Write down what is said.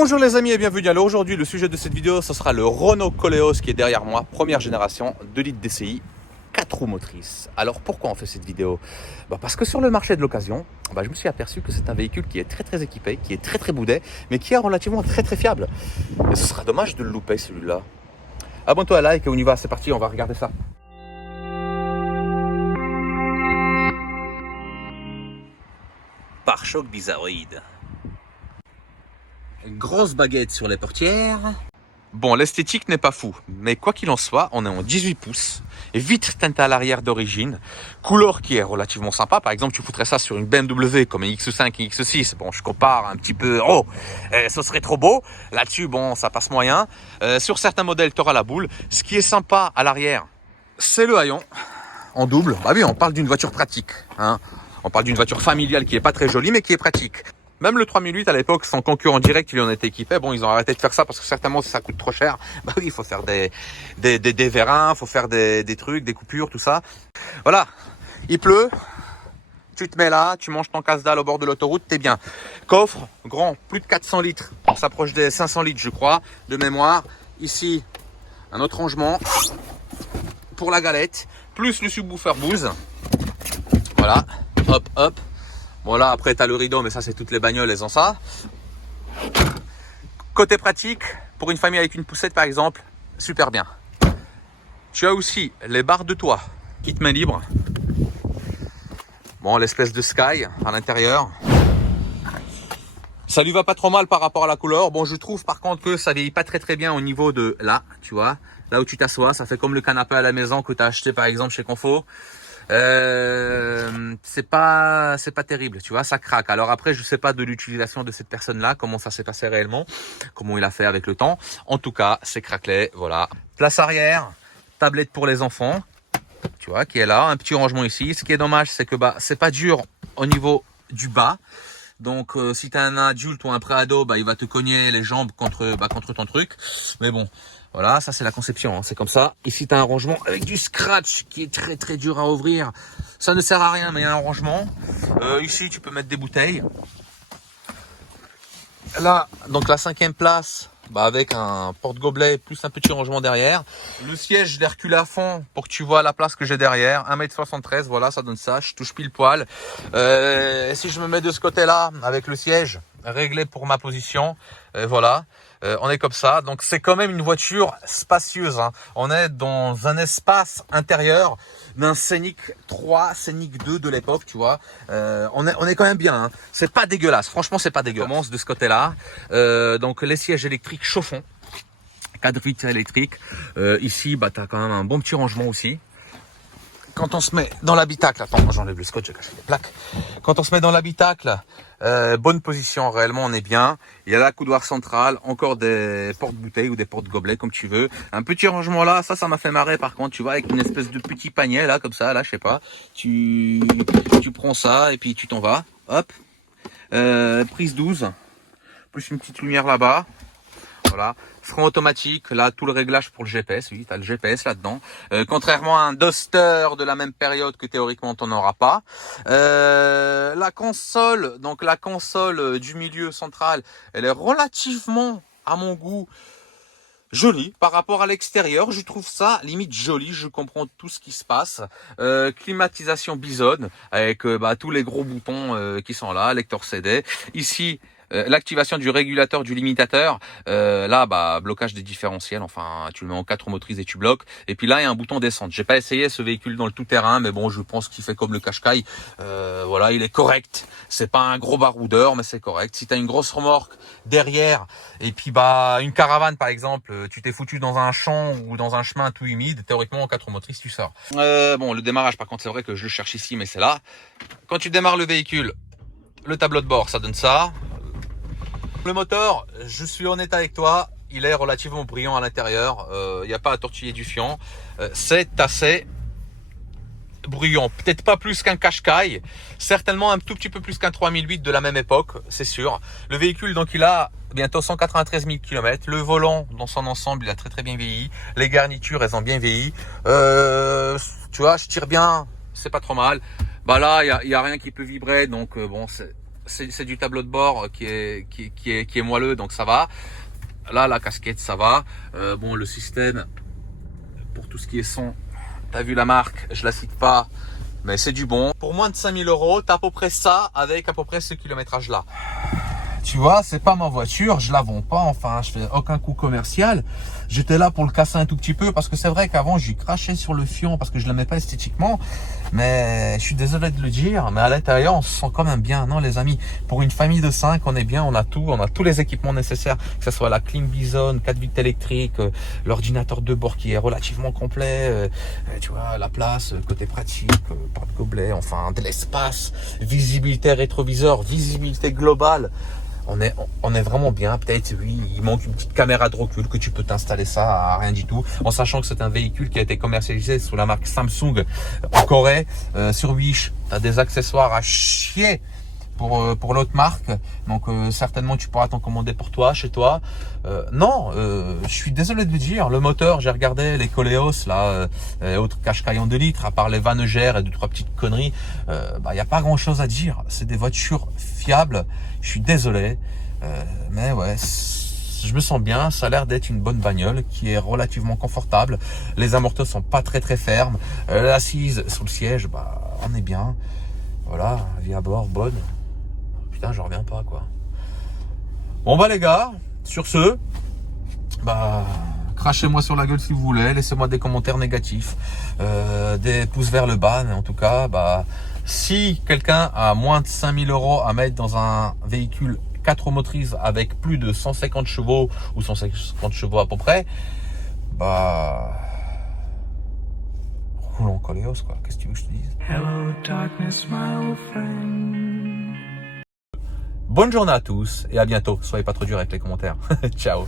Bonjour les amis et bienvenue. Alors aujourd'hui le sujet de cette vidéo ce sera le Renault Koleos qui est derrière moi, première génération, 2 litres DCI, 4 roues motrices. Alors pourquoi on fait cette vidéo? Parce que sur le marché de l'occasion, je me suis aperçu que c'est un véhicule qui est très équipé, qui est très boudet, mais qui est relativement très fiable. Et ce sera dommage de le louper celui-là. Abonne-toi à like et on y va, c'est parti, on va regarder ça. Pare-choc bizarroïde. Grosse baguette sur les portières. Bon, l'esthétique n'est pas fou, mais quoi qu'il en soit, on est en 18 pouces, vitre teintée à l'arrière d'origine, couleur qui est relativement sympa. Par exemple, tu foutrais ça sur une BMW comme une X5, une X6. Bon, je compare un petit peu, ce serait trop beau. Là-dessus, bon, ça passe moyen. Sur certains modèles, tu auras la boule. Ce qui est sympa à l'arrière, c'est le haillon en double. Bah oui, on parle d'une voiture pratique, hein. On parle d'une voiture familiale qui est pas très jolie, mais qui est pratique. Même le 3008 à l'époque, son concurrent direct, il en était équipé. Bon, ils ont arrêté de faire ça parce que certainement ça coûte trop cher. Bah oui, il faut faire des vérins, il faut faire des trucs, des coupures, tout ça. Voilà, il pleut, tu te mets là, tu manges ton casse-dalle au bord de l'autoroute, t'es bien. Coffre, grand, plus de 400 litres. On s'approche des 500 litres, je crois, de mémoire. Ici, un autre rangement pour la galette, plus le subwoofer Bose. Voilà, hop. Bon là après tu as le rideau, mais ça c'est toutes les bagnoles, elles ont ça. Côté pratique, pour une famille avec une poussette par exemple, super bien. Tu as aussi les barres de toit qui te mettent libre. Bon, l'espèce de Sky à l'intérieur. Ça lui va pas trop mal par rapport à la couleur. Bon, je trouve par contre que ça vieillit pas très bien au niveau de là, tu vois. Là où tu t'assois, ça fait comme le canapé à la maison que tu as acheté par exemple chez Confo. C'est pas terrible, tu vois, ça craque. Alors après, je sais pas de l'utilisation de cette personne-là, comment ça s'est passé réellement, comment il a fait avec le temps. En tout cas, c'est craquelé, voilà. Place arrière, tablette pour les enfants, tu vois, qui est là, un petit rangement ici. Ce qui est dommage, c'est que c'est pas dur au niveau du bas. Donc si tu as un adulte ou un pré-ado, il va te cogner les jambes contre ton truc. Mais bon, voilà, ça c'est la conception, hein, c'est comme ça. Ici tu as un rangement avec du scratch qui est très dur à ouvrir. Ça ne sert à rien, mais il y a un rangement. Ici tu peux mettre des bouteilles. Là, donc la 5e place, avec un porte-gobelet plus un petit rangement derrière. Le siège, je l'ai reculé à fond pour que tu vois la place que j'ai derrière. 1m73, voilà, ça donne ça. Je touche pile poil. Et si je me mets de ce côté-là, avec le siège réglé pour ma position, voilà. On est comme ça. Donc c'est quand même une voiture spacieuse, hein. On est dans un espace intérieur d'un Scénic 3, Scénic 2 de l'époque, tu vois. On est quand même bien, hein. C'est pas dégueulasse. Franchement, c'est pas dégueulasse. On commence de ce côté-là. Donc les sièges électriques chauffants, cadre vitre électrique. Ici, tu as quand même un bon petit rangement aussi. Quand on se met dans l'habitacle, attends, j'enlève le scotch, j'ai caché les plaques. Quand on se met dans l'habitacle, bonne position, réellement on est bien. Il y a la coudoir centrale, encore des porte-bouteilles ou des porte-gobelets comme tu veux. Un petit rangement là, ça m'a fait marrer par contre, tu vois, avec une espèce de petit panier là, comme ça, là, je sais pas. Tu prends ça et puis tu t'en vas, hop. Prise 12, plus une petite lumière là-bas. Voilà, frein automatique, là tout le réglage pour le GPS, oui, tu as le GPS là-dedans. Contrairement à un Duster de la même période que théoriquement tu n'en auras pas. La console, donc la console du milieu central, elle est relativement, à mon goût, jolie par rapport à l'extérieur. Je trouve ça limite joli, je comprends tout ce qui se passe. Climatisation Bison avec tous les gros boutons qui sont là, lecteur CD. Ici, l'activation du régulateur du limitateur, là blocage des différentiels, enfin tu le mets en 4 motrices et tu bloques. Et puis là il y a un bouton descente. J'ai pas essayé ce véhicule dans le tout-terrain, mais bon je pense qu'il fait comme le Qashqai. Voilà, il est correct. C'est pas un gros baroudeur, mais c'est correct. Si tu as une grosse remorque derrière et puis une caravane par exemple, tu t'es foutu dans un champ ou dans un chemin tout humide, théoriquement en 4 motrices tu sors. Bon, le démarrage par contre c'est vrai que je le cherche ici, mais c'est là. Quand tu démarres le véhicule, le tableau de bord ça donne ça. Le moteur, je suis honnête avec toi, il est relativement brillant à l'intérieur. Il n'y a pas à tortiller du fion. C'est assez bruyant. Peut-être pas plus qu'un Qashqai. Certainement un tout petit peu plus qu'un 3008 de la même époque, c'est sûr. Le véhicule, donc, il a bientôt 193 000 km. Le volant, dans son ensemble, il a très bien vieilli. Les garnitures, elles ont bien vieilli. Tu vois, je tire bien. C'est pas trop mal. Là, il y a rien qui peut vibrer. Donc, bon, c'est du tableau de bord qui est moelleux, donc ça va. Là, la casquette, ça va. Bon, le système, pour tout ce qui est son, t'as vu la marque, je la cite pas, mais c'est du bon. Pour moins de 5000 €, t'as à peu près ça avec à peu près ce kilométrage-là. Tu vois, c'est pas ma voiture, je la vends pas, enfin, je fais aucun coup commercial. J'étais là pour le casser un tout petit peu parce que c'est vrai qu'avant, j'y crachais sur le fion parce que je l'aimais pas esthétiquement. Mais je suis désolé de le dire, mais à l'intérieur, on se sent quand même bien, non, les amis? Pour une famille de 5, on est bien, on a tous les équipements nécessaires, que ce soit la clim Bison, 4 vitres électriques, l'ordinateur de bord qui est relativement complet, tu vois, la place, côté pratique, porte-gobelet, enfin, de l'espace, visibilité rétroviseur, visibilité globale. On est vraiment bien. Peut-être, oui, il manque une petite caméra de recul que tu peux t'installer ça à rien du tout. En sachant que c'est un véhicule qui a été commercialisé sous la marque Samsung en Corée. Sur Wish, tu as des accessoires à chier pour l'autre marque. Donc, certainement, tu pourras t'en commander pour toi, chez toi. Non, je suis désolé de le dire. Le moteur, j'ai regardé les Koleos, là, autres Qashqai en 2 litres, à part les Vanegère et 2-3 petites conneries. Y a pas grand chose à dire. C'est des voitures fiables. Je suis désolé. Mais ouais, je me sens bien. Ça a l'air d'être une bonne bagnole qui est relativement confortable. Les amortisseurs sont pas très fermes. L'assise sur le siège, on est bien. Voilà, vie à bord, bonne. Putain, je reviens pas, quoi. Bon, les gars, sur ce, crachez-moi sur la gueule si vous voulez, laissez-moi des commentaires négatifs, des pouces vers le bas, mais en tout cas, si quelqu'un a moins de 5000 € à mettre dans un véhicule 4 roues motrices avec plus de 150 chevaux ou 150 chevaux à peu près, roulons Koleos, quoi. Qu'est-ce que tu veux que je te dise? Hello darkness, my old friend. Bonne journée à tous et à bientôt. Soyez pas trop durs avec les commentaires. Ciao.